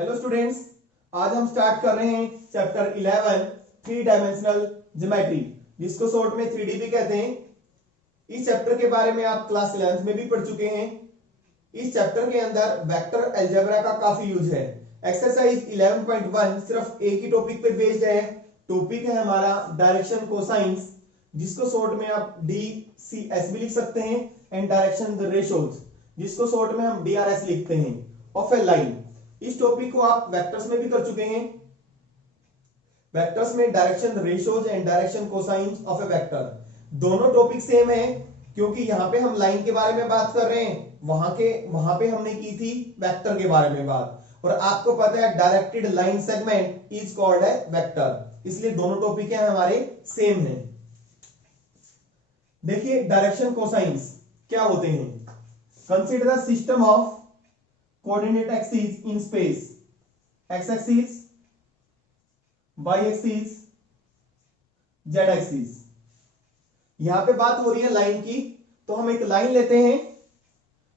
Hello students, आज हम start कर रहे हैं चैप्टर 11 थ्री डायमेंशनल ज्योमेट्री, जिसको शॉर्ट में 3D भी कहते हैं। इस चैप्टर के बारे में आप क्लास 11th में भी पढ़ चुके हैं। इस चैप्टर के अंदर वेक्टर अलजेब्रा का काफी यूज है। एक्सरसाइज 11.1 सिर्फ एक ही टॉपिक पे बेस्ड है। टॉपिक है हमारा डायरेक्शन कोसाइंस, जिसको शॉर्ट में आप DCS भी लिख सकते हैं, एंड डायरेक्शन रेशोज, जिसको शॉर्ट में हम DRS लिखते हैं, ऑफ ए लाइन। इस टॉपिक को आप वेक्टर्स में भी कर चुके हैं। वेक्टर्स में direction ratios and direction cosines of A vector, दोनों टॉपिक सेम है, क्योंकि यहां पे हम लाइन के बारे में बात कर रहे हैं, वहां पे हमने की थी वेक्टर के बारे में बात। और आपको पता है directed line segment is called है वेक्टर, इसलिए दोनों टॉपिक है हमारे सेम है। देखिए डायरेक्शन कोसाइंस क्या होते हैं। Consider the system of coordinate axis in space, X axis, Y axis, Z axis. यहां पे बात हो रही है लाइन की, तो हम एक लाइन लेते हैं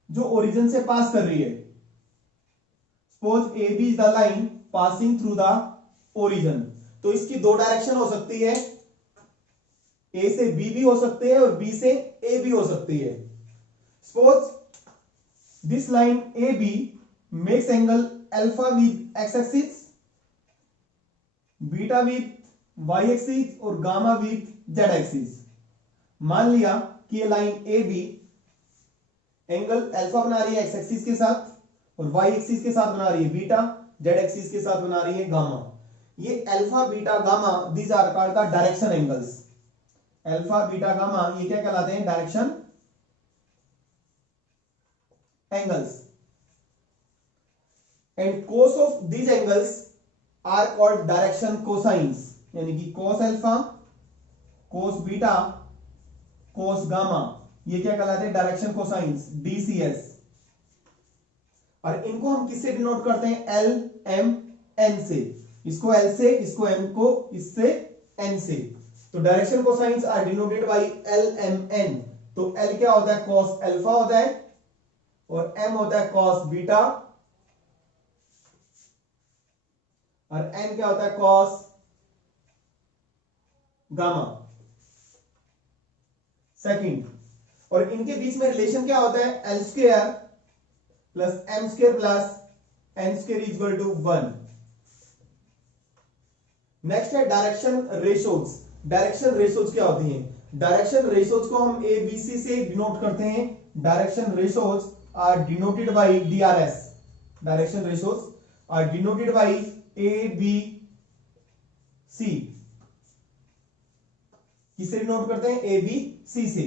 जो ओरिजिन से पास कर रही है। Suppose A B is the line passing through the origin. तो इसकी दो डायरेक्शन हो सकती है, ए से बी भी हो सकती है और बी से ए भी हो सकती है। Suppose this line AB makes angle alpha with x axis, beta with y axis और gamma with z axis। मान लिया कि ये लाइन AB एंगल अल्फा बना रही है x एक्सिस के साथ और y एक्सिस के साथ बना रही है बीटा, z एक्सिस के साथ बना रही है गामा। ये alpha beta gamma these are called the direction angles. Alpha beta gamma ये क्या कहलाते हैं? Direction angles, and cos of these angles are called direction cosines, यानी कि cos alpha, cos beta, cos gamma, ये क्या कहलाते हैं? Direction cosines, DCS। और इनको हम किससे डिनोट करते हैं? L, M, N से। इसको L से, इसको M को, इससे N से। तो direction cosines are denoted by L, M, N। तो L क्या होता है? cos अल्फा होता है और M होता है cos बीटा और N क्या होता है? cos gamma. सेकंड, और इनके बीच में रिलेशन क्या होता है? L square plus M square plus N square is equal to 1। Next है डायरेक्शन रेशोज। डायरेक्शन रेशोज क्या होती हैं? डायरेक्शन रेशोज को हम ABC से डिनोट करते हैं। Direction ratios are denoted by DRS. Direction ratios are denoted by A, B, C. किससे डिनोट करते हैं? A, B, C से।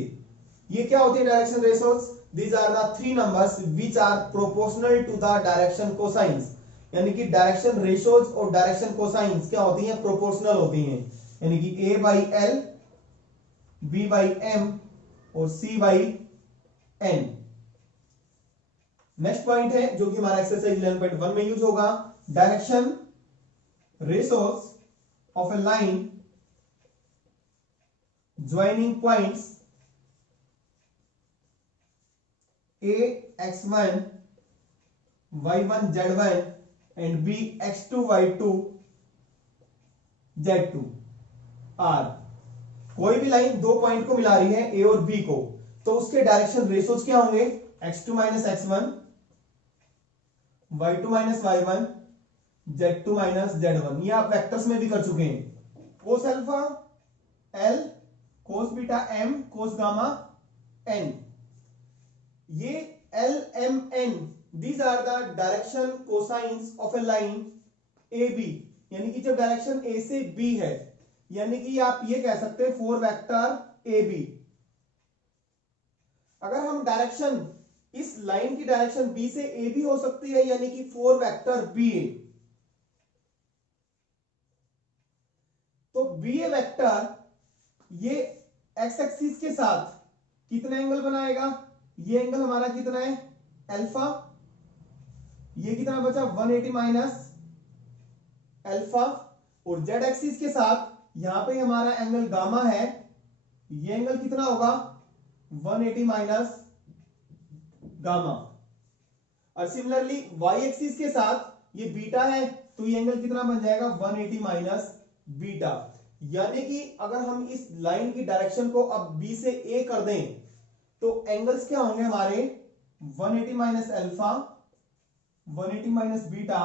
ये क्या होती है direction ratios? These are the three numbers which are proportional to the direction cosines. यानी कि डायरेक्शन रेशियोज और डायरेक्शन कोसाइंस क्या होती हैं? प्रोपोर्शनल होती हैं। यानी कि A by L, B by M और C by N। Next point है जो कि हमारा एक्सरसाइज 11.1 में यूज होगा, direction ratios of a line joining points A x1 y1 z1 and B x2 y2 z2 are. कोई भी लाइन दो पॉइंट को मिला रही है A और B को, तो उसके डायरेक्शन रेशोज क्या होंगे? x2 minus x1, y2 minus y1, z2 minus z1। ये आप वेक्टर्स में भी कर चुके हैं। Cos alpha L, cos beta M, cos gamma N। ये L, M, N these are the direction cosines of a line AB। यानी कि जब डायरेक्शन A से B है, यानी कि आप ये कह सकते हैं फॉर वेक्टर AB। अगर हम डायरेक्शन, इस लाइन की डायरेक्शन B से A भी हो सकती है, यानी कि फोर वेक्टर BA। तो BA वेक्टर ये x एक्सिस के साथ कितना एंगल बनाएगा? ये एंगल हमारा कितना है? अल्फा। ये कितना बचा? 180 माइनस अल्फा। और z एक्सिस के साथ यहां पे हमारा एंगल गामा है, ये एंगल कितना होगा? 180 माइनस गामा। और सिमिलरली y एक्सिस के साथ ये बीटा है तो ये एंगल कितना बन जाएगा 180 माइनस बीटा। यानी कि अगर हम इस लाइन की डायरेक्शन को अब बी से ए कर दें तो एंगल्स क्या होंगे हमारे 180 minus alpha, 180 minus beta,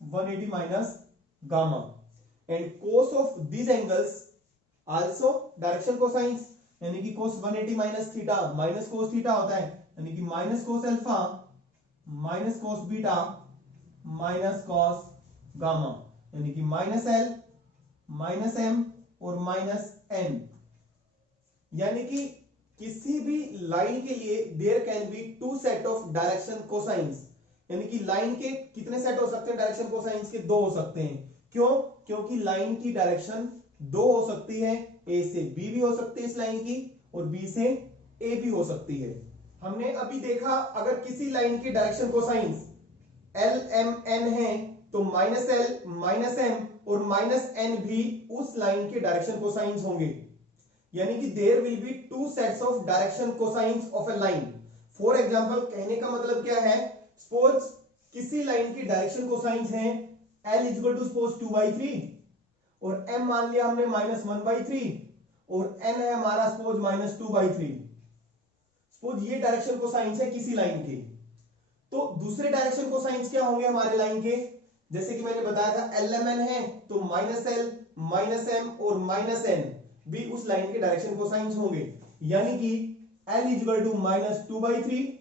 180 minus gamma. And cos of these angles also direction cosines, यानी कि cos 180 minus theta minus cos theta होता है, यानी कि minus cos alpha minus cos beta minus cos gamma, यानी कि माइनस एल माइनस एम और minus N. यानी कि किसी भी लाइन के लिए there can be two set of direction cosines, यानी कि लाइन के कितने सेट हो सकते हैं डायरेक्शन कोसाइंस के? दो हो सकते हैं। क्यों? क्योंकि लाइन की डायरेक्शन दो हो सकती है, ए से बी भी हो सकती है इस लाइन की और बी से ए भी हो सकती है। हमने अभी देखा अगर किसी लाइन की direction cosines L M N है तो माइनस एल माइनस एम और माइनस एन भी उस लाइन के डायरेक्शन कोसाइंस होंगे। यानी कि there will be two sets of direction cosines of a line. For example कहने का मतलब क्या है, सपोज किसी लाइन की डायरेक्शन कोसाइंस है एल इक्वल टू सपोज 2/3 और एम मान लिया हमने -1/3 और एन है हमारा सपोज -2/3। सपोज ये डायरेक्शन कोसाइंस है किसी लाइन के, तो दूसरे डायरेक्शन कोसाइंस क्या होंगे हमारे लाइन के? जैसे कि मैंने बताया था एल एम एन है तो माइनस एल माइनस एम और माइनस एन भी उस लाइन के डायरेक्शन कोसाइंस होंगे। यानी कि एल इक्वल टू -2/3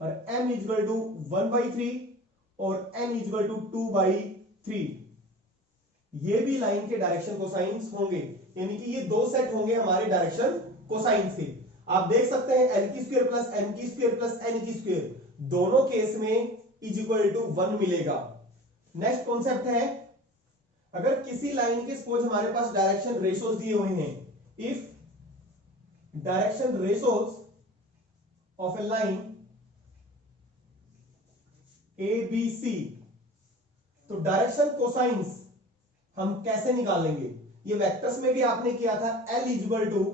और एम इक्वल टू 1/3 और एन इक्वल टू 2/3, ये भी लाइन के डायरेक्शन कोसाइंस होंगे। यानी कि ये दो सेट होंगे हमारे डायरेक्शन कोसाइंस के। आप देख सकते हैं एल की स्क्वायर प्लस एम की स्क्वायर प्लस एन की स्क्वायर, दोनों केस में इज इक्वल टू 1 मिलेगा। नेक्स्ट कॉन्सेप्ट है, अगर किसी लाइन के सपोज हमारे पास डायरेक्शन रेशोज दिए हुए हैं, if direction ratios of a line A B C, तो डायरेक्शन कोसाइंस हम कैसे निकालेंगे? ये वेक्टर्स में भी आपने किया था, L equal to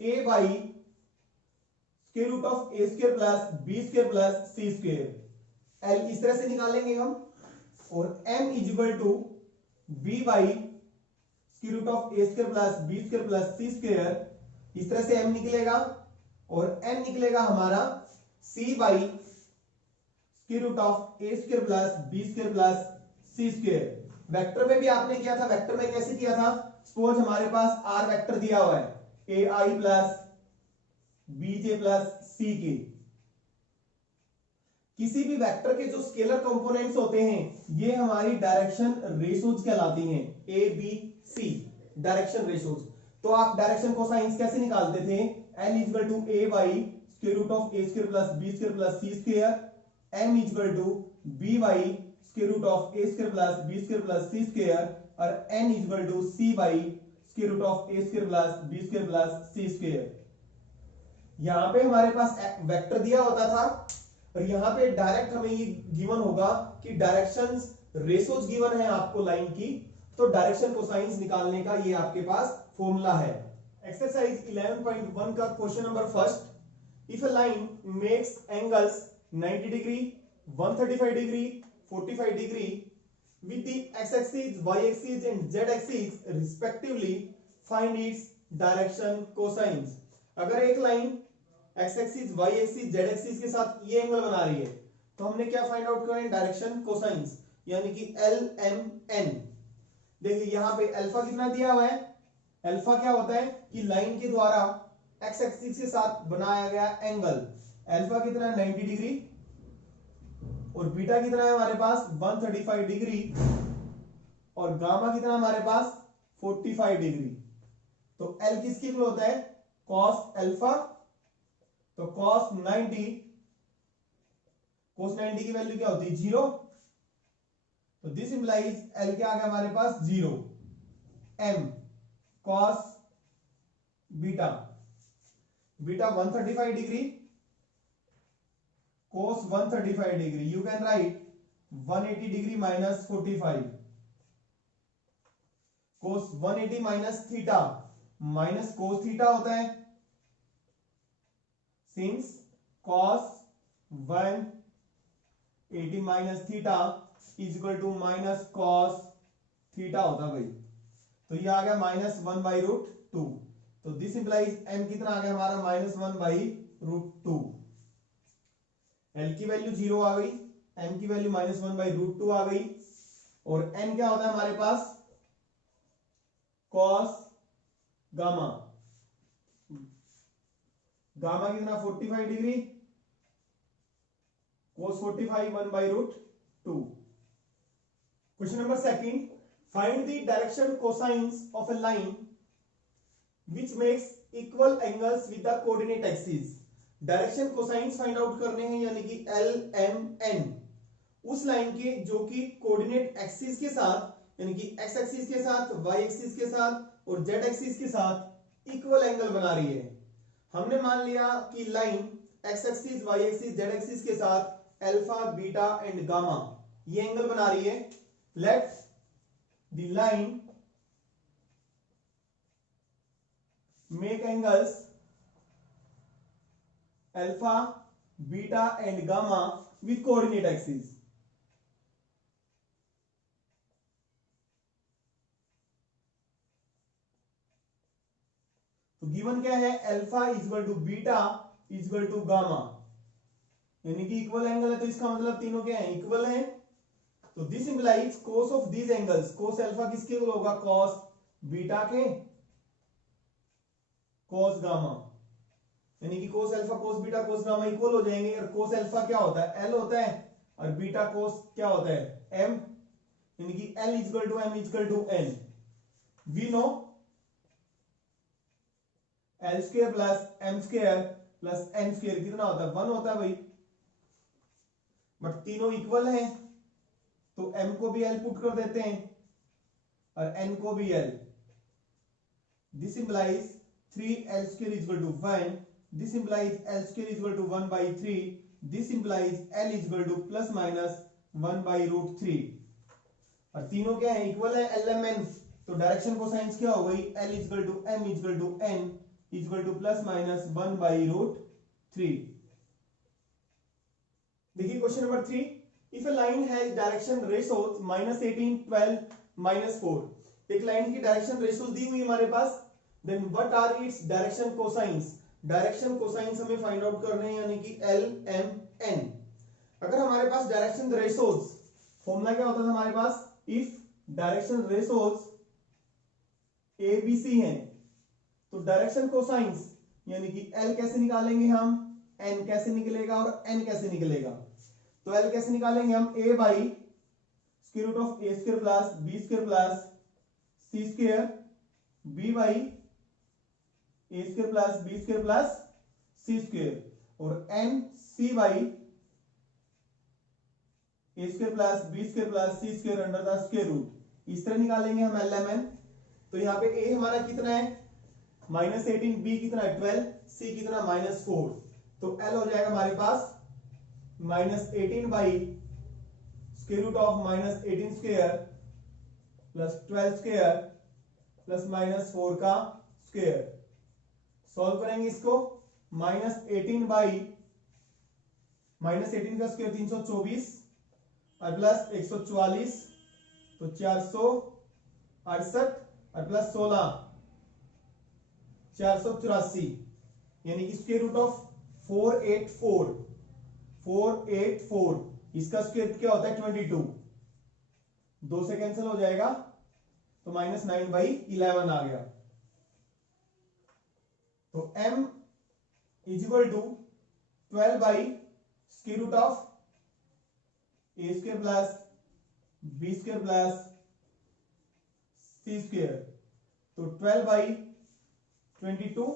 A by square root of A square plus B square plus C square. L इस तरह से निकालेंगे हम, और M equal to B by square root of A square plus B square plus C square, इस तरह से M निकलेगा, और एन निकलेगा हमारा C by square root of A square plus B square plus C square. Vector में भी आपने किया था, वेक्टर में कैसे किया था? सपोज हमारे पास आर वेक्टर दिया हुआ है, ए आई प्लस बी जे प्लस सी के। किसी भी वेक्टर के जो स्केलर कंपोनेंट्स होते हैं ये हमारी डायरेक्शन रेशोज कहलाती हैं, A B C direction ratios. तो आप डायरेक्शन कोसाइंस कैसे निकालते थे? L equal to A by square root of A square plus B square plus C square, M equal to B by square root of A square plus B square plus C square, और N equal to C by square root of A square plus B square plus C square. यहां पे हमारे पास vector दिया होता था और यहां पे डायरेक्ट हमें ये गिवन होगा कि डायरेक्शंस रेशोज गिवन है आपको लाइन की, तो डायरेक्शन कोसाइंस निकालने का ये आपके पास फॉर्मूला है। एक्सरसाइज 11.1 का question number first, if a line makes angles 90 degree 135 degree 45 degree with the x-axis, y-axis and z-axis respectively, find its direction cosines। अगर एक लाइन x-axis, y-axis, z-axis के साथ ये एंगल बना रही है तो हमने क्या फाइंड आउट करना है? डायरेक्शन कोसाइंस, यानी कि एल एम एन। देखिए यहां पे अल्फा कितना दिया हुआ है? अल्फा क्या होता है कि लाइन के द्वारा x एक्सिस के साथ बनाया गया एंगल। अल्फा कितना? 90 डिग्री, और बीटा कितना है हमारे पास? 135 डिग्री, और गामा कितना हमारे पास? 45 डिग्री। तो L किसके इक्वल होता है? cos अल्फा, तो cos 90 की वैल्यू क्या होती है? 0। तो दिस इंप्लाइज L क्या आ गया हमारे पास? 0। M cos beta, beta 135 degree cos 135 degree, you can write 180 degree minus 45, cos 180 minus theta minus cos theta होता है, since cos 180 minus theta is equal to minus cos theta होता है भाई। तो ये आ गया -1/√2। तो दिस इंप्लाइज m कितना आ गया हमारा -1/√2। l की वैल्यू 0 आ गई, m की वैल्यू -1/√2 आ गई, और n क्या होता है हमारे पास cos गामा। गामा कितना 45 degree, cos 45 1/√2। Question number second, find the direction cosines of a line which makes equal angles with the coordinate axis। Direction cosines find out करने हैं, यानी कि एल एम एन, उस लाइन के जो कि coordinate axis के साथ यानी कि एक्स एक्सिस के साथ, वाई एक्सिस के साथ और जेड एक्सिस के साथ इक्वल एंगल बना रही है। हमने मान लिया कि line x axis, Y axis, Z axis के साथ अल्फा, बीटा एंड गामा ये एंगल बना रही है। Let the line make angles alpha, beta and gamma with coordinate axes। तो गिवन क्या है, alpha is equal to beta is equal to gamma, यानी कि इक्वल एंगल है, तो इसका मतलब तीनों क्या है, इक्वल है। तो this implies cos of these angles, cos alpha किसके इक्वल होगा, कॉस बीटा के कोस गामा, यानी कि cos alpha cos beta cos gamma equal हो जाएंगे। और कोस अल्फा क्या होता है, एल होता है, और बीटा कोस क्या होता है, एम, यानी कि l is equal to m is equal to n. We know l square plus m square plus n square कितना होता है, 1 होता है भाई। बट तीनों इक्वल हैं, तो एम को भी एल पुट कर देते हैं और एन को भी L. This implies 3l square is equal to 1. This implies l square is equal to 1/3. This implies l is equal to plus minus 1/√3। और तीनों क्या है, इक्वल है, l m n। तो डायरेक्शन कोसाइंस क्या हो गई, l is equal to m is equal to n is equal to plus minus 1/√3। देखिए question number 3, if A line has direction ratios -18, 12, -4। एक लाइन की डायरेक्शन रेशोज दी हुई हमारे पास, then what are its direction cosines। Direction cosines हमें find out करने हैं, यानी कि एल एम एन। अगर हमारे पास डायरेक्शन रेशोज, फॉर्मूला क्या होता था हमारे पास, if direction ratios A B C हैं, तो डायरेक्शन कोसाइंस यानी कि एल कैसे निकालेंगे हम, एन कैसे निकलेगा और एन कैसे निकलेगा। तो एल कैसे निकालेंगे हम, A by square root of A square plus B square plus C square, B by A square plus B square plus C square, और N C by A square plus B square plus C square under the square root. इस तरह निकालेंगे हम L M N. तो यहाँ पे ए हमारा कितना है -18, बी कितना है 12, सी कितना -4। तो एल हो जाएगा हमारे पास -18 by square root of -18 square plus 12 square plus -4 का स्क्वायर। सॉल्व करेंगे इसको, -18 बाई -18 का स्क्वायर 324 और प्लस 144, तो 468 और प्लस 16 484, यानी कि स्क्वायर रूट ऑफ 484। इसका स्क्वायर क्या होता है 22, 2 से कैंसिल हो जाएगा, तो -9/11 आ गया। तो m is equal to 12 by square root of A square plus B square plus C square. तो 12/22,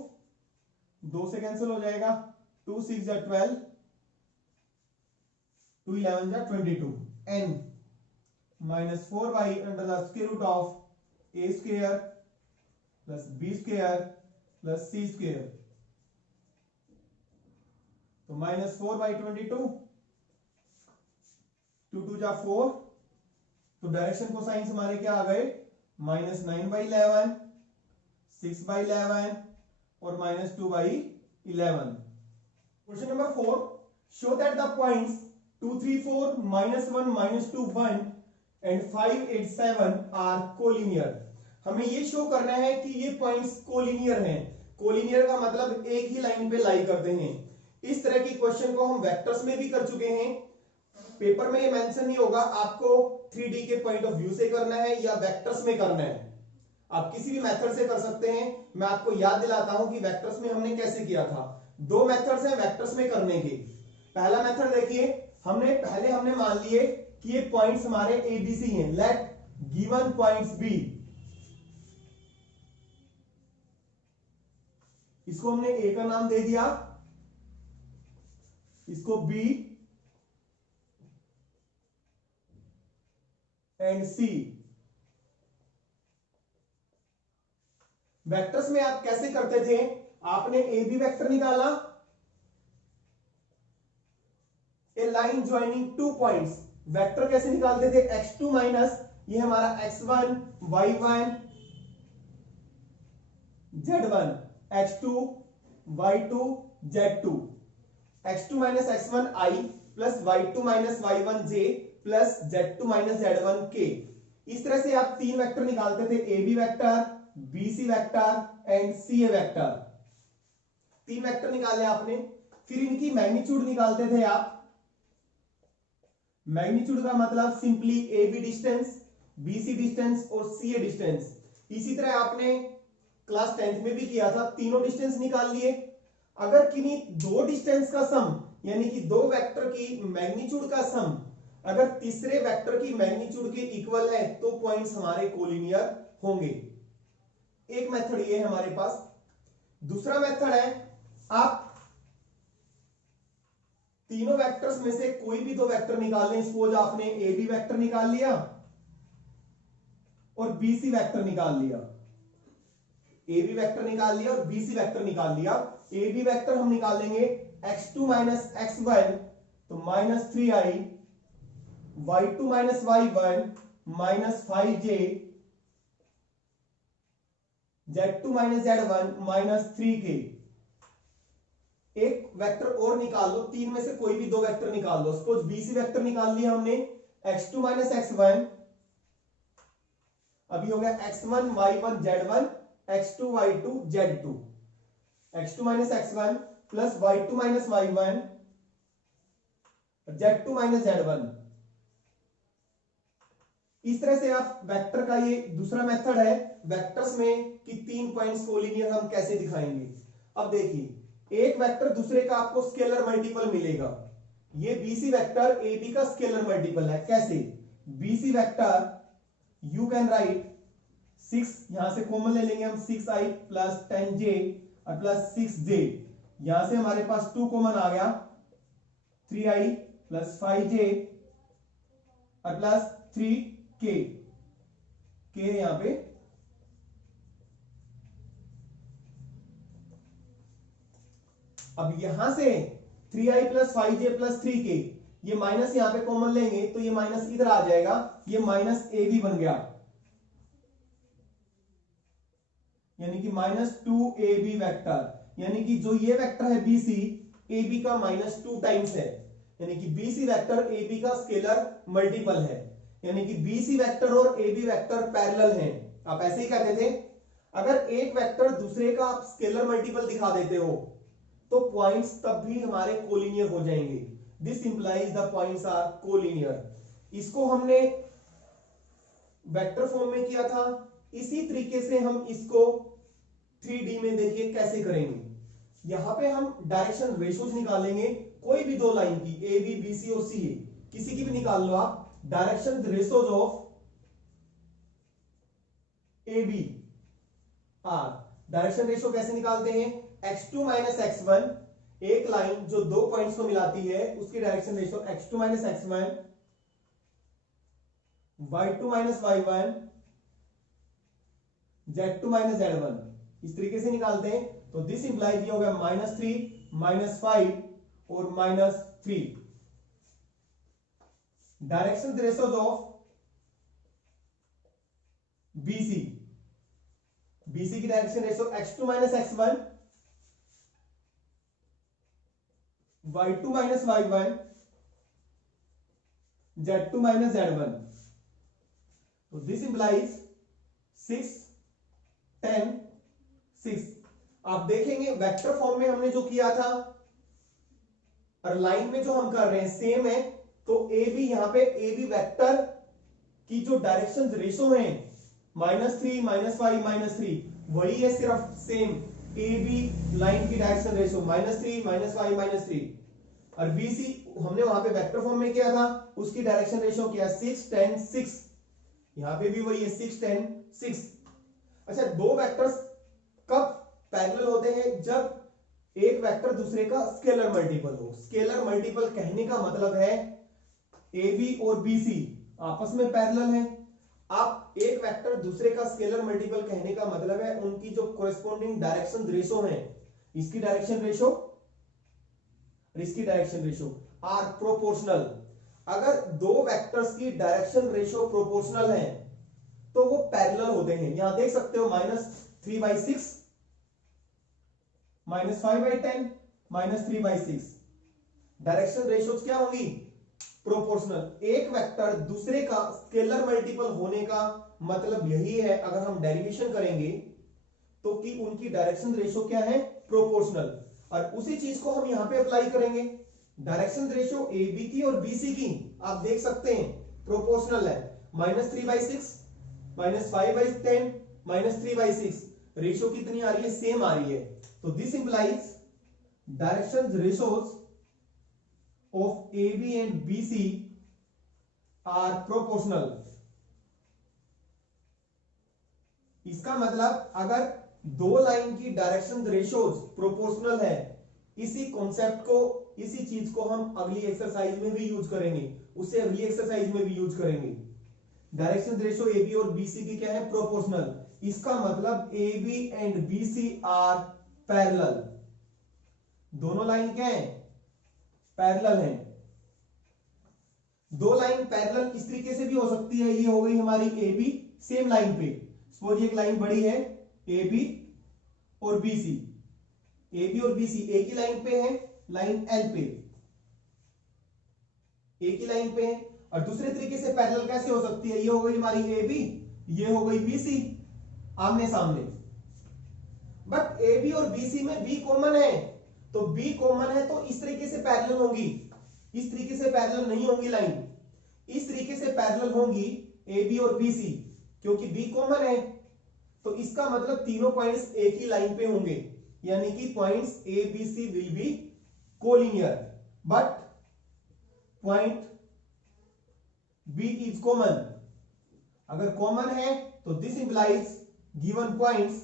2 से कैंसिल हो जाएगा, 2 6 जा 12, 2 11 जा 22, n -4 by under the square root of A square plus B square plus C square. तो -4/22, 2 2 जा 4, तो direction cosines हमारे क्या आ गए, -9/11, 6/11 और -2/11। Question number 4, show that the points 2 3 4 -1 -2 1 and 5 8 7 are collinear. हमें ये शो करना है कि ये पॉइंट्स कोलिनियर हैं। कोलिनियर का मतलब एक ही लाइन पे लाई करते हैं। इस तरह की क्वेश्चन को हम वेक्टर्स में भी कर चुके हैं। पेपर में ये मेंशन नहीं होगा, आपको 3D के पॉइंट ऑफ व्यू से करना है या वेक्टर्स में करना है। आप किसी भी मेथड से कर सकते हैं। मैं आपको याद दिलाता हूं कि वेक्टर्स में हमने कैसे किया था। दो मेथड्स हैं वेक्टर्स में करने के। पहला मेथड देखिए, हमने मान लिए कि ये पॉइंट्स हमारे ए बी सी हैं। लेट गिवन पॉइंट्स बी, इसको हमने ए का नाम दे दिया, इसको बी एंड सी। वेक्टर्स में आप कैसे करते थे, आपने ए बी वेक्टर निकाला, a line joining two points. Vector कैसे निकालते थे, x2 माइनस ये हमारा x1 y1 z1 x2 y2 z2 x2 minus x1 i plus y2 minus y1 j plus z2 minus z1 k। इस तरह से आप तीन वेक्टर निकालते थे, A B vector, B C vector and C A vector. तीन vector निकाले आपने, फिर इनकी मैग्नीट्यूड निकालते थे आप। मैग्नीट्यूड का मतलब simply A B distance, B C distance और सी ए डिस्टेंस। इसी तरह आपने क्लास 10th में भी किया था, तीनों डिस्टेंस निकाल लिए। अगर किन्हीं दो डिस्टेंस का सम यानी कि दो वेक्टर की मैग्नीट्यूड का सम अगर तीसरे वेक्टर की मैग्नीट्यूड के इक्वल है तो पॉइंट्स हमारे कोलिनियर होंगे। एक मेथड ये है हमारे पास। दूसरा मेथड है, आप तीनों वेक्टर्स में से कोई भी दो वेक्टर निकाल लें। सपोज आपने ए बी वेक्टर निकाल लिया और बी सी वेक्टर निकाल लिया, ए बी वेक्टर निकाल लिया और बी सी वेक्टर निकाल लिया। ए बी वेक्टर हम निकालेंगे x2 माइनस x1 तो minus 3i, y2 minus y1 minus 5j, z2 minus z1 minus 3k। एक वेक्टर और निकाल लो, तीन में से कोई भी दो वेक्टर निकाल लो। सपोज बी सी वेक्टर निकाल लिया हमने, x2 माइनस x1 अभी हो गया x1 y1 z1 x2 y2 z2, x2 minus x1 plus y2 minus y1 z2 minus z1। इस तरह से आप वेक्टर का, ये दूसरा मेथड है वेक्टर्स में कि तीन पॉइंट्स कोलिनियर हम कैसे दिखाएंगे। अब देखिए, एक वेक्टर दूसरे का आपको स्केलर मल्टीपल मिलेगा। ये बीसी वेक्टर ए बी का स्केलर मल्टीपल है। कैसे, BC vector you can right 6, यहां से कॉमन ले लेंगे हम, 6i प्लस 10j और प्लस 6j। यहां से हमारे पास 2 कॉमन आ गया, 3i प्लस 5j और प्लस 3k। k यहां पे, अब यहां से 3i plus 5j plus 3k, ये माइनस यहां पे कॉमन लेंगे तो ये माइनस इधर आ जाएगा, ये माइनस ए बी बन गया, यानी कि माइनस 2ab वेक्टर। यानी कि जो ये वेक्टर है BC, AB का माइनस 2 टाइम्स है, यानी कि BC वेक्टर AB का स्केलर मल्टीपल है। यानी कि BC वेक्टर और AB वेक्टर पैरेलल हैं। आप ऐसे ही कहते थे, अगर एक वेक्टर दूसरे का आप स्केलर मल्टीपल दिखा देते हो तो पॉइंट्स तब भी हमारे कोलिनियर हो जाएंगे। This implies the points are collinear. इसको हमने वेक्टर फॉर्म में किया था, इसी तरीके से हम इसको 3D में देखिए कैसे करेंगे। यहां पे हम डायरेक्शन रेशोज निकालेंगे, कोई भी दो लाइन की, ए बी बी सी और सी ए, किसी की भी निकाल लो आप। Direction ratios of A B are. Direction ratio कैसे निकालते हैं, x2 माइनस x1, एक लाइन जो दो पॉइंट्स को मिलाती है उसकी direction ratio x2 minus x1, y2 minus y1, z2 minus z1, इस तरीके से निकालते हैं। तो दिस इंप्लाइज ये हो गया -3 -5 और -3। Direction ratios of BC, BC की direction ratio x2 minus x1, y2 minus y1, Z2 minus Z1। तो दिस इंप्लाइज 6 10 6। आप देखेंगे वेक्टर फॉर्म में हमने जो किया था और लाइन में जो हम कर रहे हैं सेम है। तो ए बी, यहां पे ए बी वेक्टर की जो डायरेक्शन रेशो है -3 -5 -3 वही है, सिर्फ सेम ए बी लाइन की डायरेक्शन रेशो -3 -5 -3। और बी सी हमने वहां पे वेक्टर फॉर्म में किया था, उसकी डायरेक्शन रेशो क्या 6 10 6। यहां पे भी वही है 6 10 6। अच्छा, दो वेक्टर्स कब पैरेलल होते हैं? जब एक वेक्टर दूसरे का स्केलर मल्टीपल हो। स्केलर मल्टीपल कहने का मतलब है ए बी और बी सी आपस में पैरेलल है। आप एक वेक्टर दूसरे का स्केलर मल्टीपल कहने का मतलब है उनकी जो कोरेस्पोंडिंग डायरेक्शन रेशो है, इसकी डायरेक्शन रेशो और इसकी डायरेक्शन रेशो आर प्रोपोर्शनल। अगर दो वेक्टर्स की डायरेक्शन रेशो प्रोपोर्शनल है तो वो पैरेलल होते हैं। यहां देख सकते हो -3/6 -5/10 -3/6। डायरेक्शन रेशोज क्या होंगी? प्रोपोर्शनल। एक वेक्टर दूसरे का स्केलर मल्टीपल होने का मतलब यही है, अगर हम डेरिवेशन करेंगे तो कि उनकी डायरेक्शन रेशो क्या है? प्रोपोर्शनल। और उसी चीज को हम यहां पे अप्लाई करेंगे। डायरेक्शन रेशो ए बी की और बी सी की आप देख सकते हैं प्रोपोर्शनल है। -3/6 -5/10 -3/6 रेशो कितनी आ रही है? सेम आ रही है। तो this implies direction ratios of AB and BC are proportional। इसका मतलब अगर दो लाइन की डायरेक्शन रेशोज प्रोपोर्शनल है, इसी कॉन्सेप्ट को, इसी चीज को हम अगली एक्सरसाइज में भी यूज करेंगे, उससे अगली एक्सरसाइज में भी यूज करेंगे। डायरेक्शन रेशो ए बी और बी सी की क्या है? प्रोपोर्शनल। इसका मतलब A B and B C are parallel. दोनों लाइन क्या है? पैरेलल है। दो लाइन पैरेलल इस तरीके से भी हो सकती है। ये हो गई हमारी ए बी सेम लाइन पे। सपोज एक लाइन बड़ी है ए बी और बी सी। ए बी और बी सी एक ही लाइन पे है, लाइन एल पे एक ही लाइन पे है। और दूसरे तरीके से पैरेलल कैसे हो सकती है? ये हो गई हमारी ए बी, ये हो गई बी सी, आमने सामने। बट ए बी और बी सी में बी कॉमन है, तो बी कॉमन है तो इस तरीके से पैरेलल होंगी। इस तरीके से पैरेलल नहीं होंगी लाइन, इस तरीके से पैरेलल होंगी ए बी और बी सी, क्योंकि बी कॉमन है। तो इसका मतलब तीनों पॉइंट्स एक ही लाइन पे होंगे, यानी कि points A B C will be collinear. But point B is common. अगर कॉमन है तो this implies given points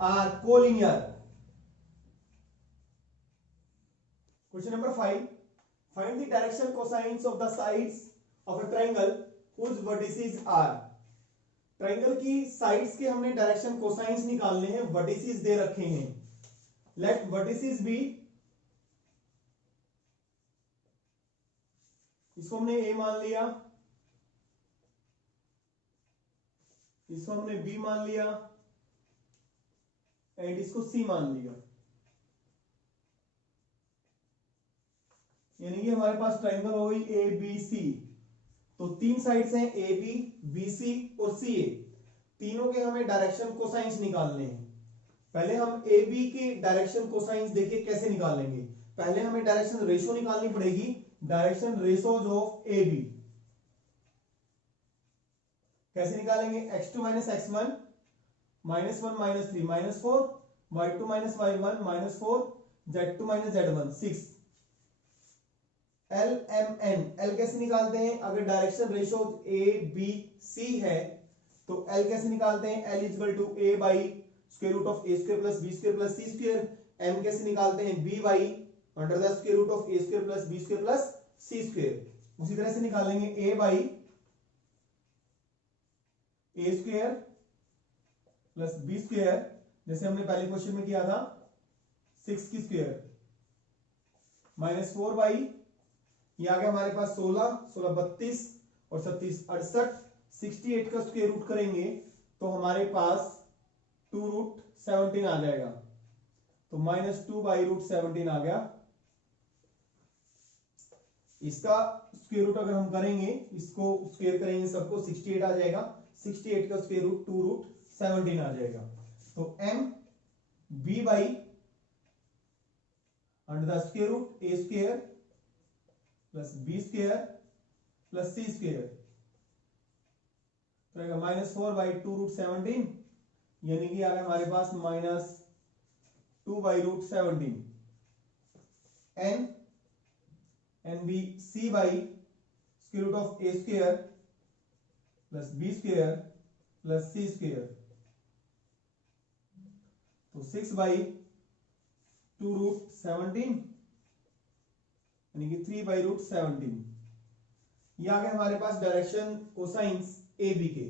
are collinear. Question number 5. Find the direction cosines of the sides of a triangle whose vertices are। Triangle की sides के हमने direction cosines निकालने हैं, vertices दे रखे हैं। लेट वर्टिसेस बी, इसको हमने ए मान लिया, इसको हमने बी मान लिया एंड इसको सी मान लिया। यानी कि हमारे पास ट्राइंगल हो गई ए बी सी। तो तीन साइड्स हैं ए बी, बी सी और सी ए। तीनों के हमें डायरेक्शन कोसाइंस निकालने हैं। पहले हम ए बी की डायरेक्शन कोसाइंस देखिए कैसे निकालेंगे। पहले हमें डायरेक्शन रेशो निकालनी पड़ेगी, direction ratios of A B. कैसे निकालेंगे? x2 minus x1 -1 -3 -4 y2 minus y1 -4 z2 minus z1 6। L M n, l कैसे निकालते हैं? अगर direction ratio A B c है तो एल कैसे निकालते हैं? L equal to A by square root of A square plus B square plus C square. M कैसे निकालते हैं? B by under the square root of A square plus B square plus C square. उसी तरह से निकालेंगे A by A square plus B square, जैसे हमने पहले क्वेश्चन में किया था 6 की स्क्वायर -4 बाई, ये आ गया हमारे पास 16 16 32 और 37 68। 68 का स्क्वायर रूट करेंगे तो हमारे पास 2 रूट 17 आ जाएगा। तो -2 बाई रूट 17 आ गया इसका स्क्वायर रूट अगर हम करेंगे, इसको स्क्वायर करेंगे सबको, 68 आ जाएगा। 68 का स्क्वायर रूट 2 रूट 17 आ जाएगा। तो m b by under the square root a square plus b square plus c square तो आएगा -4 बाई 2 रूट 17, यानी कि आ गया हमारे पास -2 by root 17। N b c by square root of A square plus B square plus C square तो 6 by 2 root 17 यानी कि 3 बाई रूट 17। ये आ गए हमारे पास डायरेक्शन कोसाइंस ए बी के।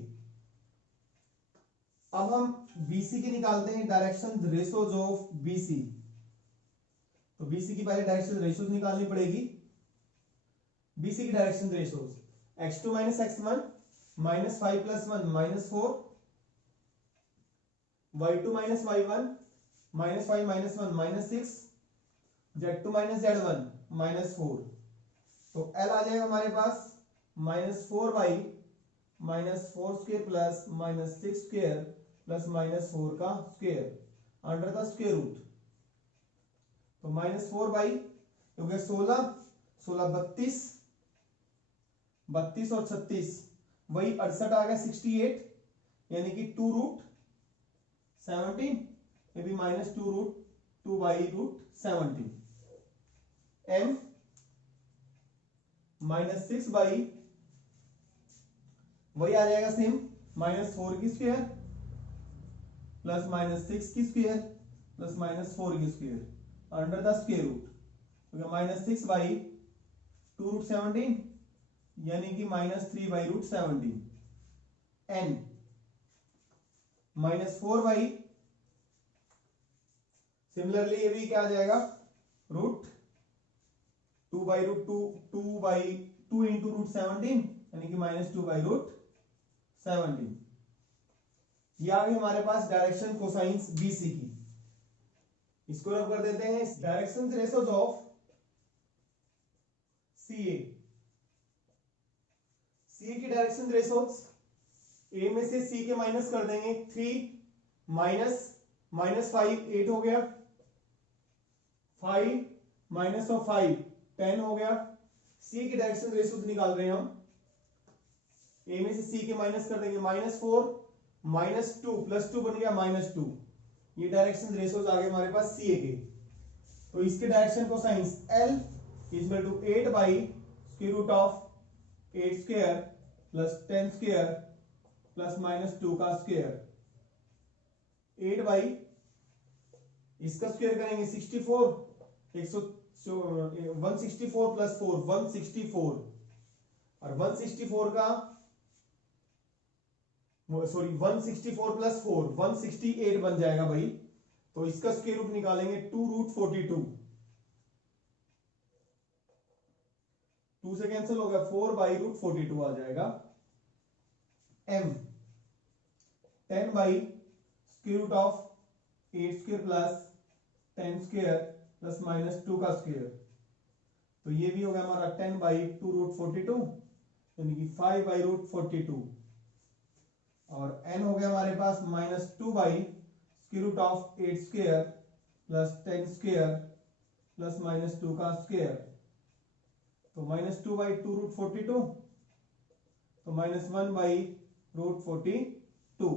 अब हम बीसी की निकालते हैं डायरेक्शन रेशोज ऑफ बीसी। तो बीसी की पहले डायरेक्शन रेशोज निकालनी पड़ेगी। बीसी की direction ratios x2 minus x1 -5 + 1 -4 y2 minus y1 -5 - 1 -6 z2 minus z1 -4। तो L आ जाएगा हमारे पास -4 by -4 square plus -6 square plus -4 का square under the square root. तो -4 बाई हो गया 16 32 32 और 36 वही 68 आ गया 68, यानी कि 2 रूट 17 ये भी -2 root 2 by root 17। m -6 by वही आ जाएगा सेम -4 की स्क्वायर प्लस -6 की स्क्वायर प्लस -4 की square under the square root. तो -6 बाई 2 रूट 17 यानी कि -3 by root 17। n -4 by similarly ये भी क्या आ जाएगा root 2 by root 2 by 2 into root 17 यानी कि -2 बाई रूट 17। ये आ गई हमारे पास डायरेक्शन कोसाइंस बीसी की। इसको रब कर देते हैं direction ratios of CA. CA की डायरेक्शन रेशोज ए में से सी के माइनस कर देंगे 3 -5 8 हो गया, 5 -5 10 हो गया। सी की डायरेक्शन रेशोज निकाल रहे हैं हम। ए में से सी के माइनस कर देंगे -4 -2 +2 बन गया -2। ये डायरेक्शन रेशोज आ गए हमारे पास सीए के। तो इसके direction cosines L equal to 8 by square root of 8 square plus 10 square plus -2 का स्क्वायर 8 बाई इसका स्क्वायर करेंगे 64 164 प्लस 4 164 और 164 का सॉरी 164 प्लस 4 168 बन जाएगा भाई। तो इसका स्क्वायर रूट निकालेंगे 2 रूट 42 2 से कैंसिल हो गया 4 बाई रूट 42 आ जाएगा। m 10 by square root of 8 square plus 10 square plus -2 का स्क्वायर। तो ये भी हो गया हमारा 10 बाई 2 रूट 42 यानी कि 5 बाई रूट 42 और n हो गया हमारे पास -2 by square root of 8 square plus 10 square plus -2 का स्क्वायर। तो -2 बाई 2 रूट 42 तो -1 बाई रूट 42